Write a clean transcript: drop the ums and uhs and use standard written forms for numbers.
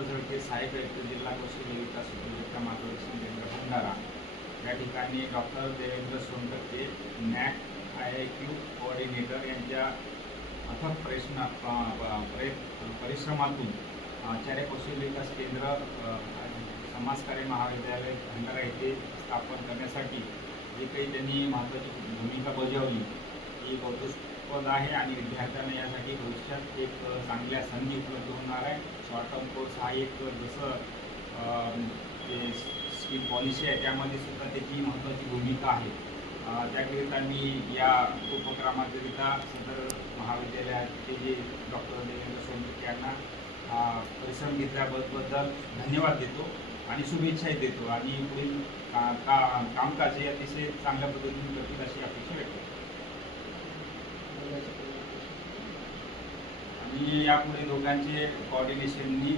तुषार झळके, सहाय्यक आयुक्त जिल्हा कौशल्य विकास उपयोजिका मार्गदर्शन केंद्र भंडारा या ठिकाणी doctor Devendra Sontakke, NAAC IIQ coordinator यांच्या अथक परिश्रमातून आचार्य कौशल्य विकास केंद्र समाजकार्य महाविद्यालय भंडारा येथे स्थापन करण्यासाठी जी काही त्यांनी महत्त्वाची भूमिका बजावली ही कौतुकास्पद आहे आणि विद्यार्थ्यांना यासाठी भविष्यात एक चांगल्या संधी उपलब्ध होणार आहे. शॉर्ट टर्म कोर्स हा एक जसं जे स्कीम पॉलिसी आहे त्यामध्ये सुद्धा त्याची महत्त्वाची भूमिका आहे. त्याकरिता मी या उपक्रमाकरिता सदर महाविद्यालयाचे जे डॉक्टर देवेंद्र सोनटक्के यांना परिश्रम घेतल्याबद्दल धन्यवाद देतो आणि शुभेच्छाही देतो आणि पुढील कामकाज हे अतिशय चांगल्या पद्धतीने करतील अशी अपेक्षा व्यक्त करतो. आणि यापुढे दोघांचे कोऑर्डिनेशननी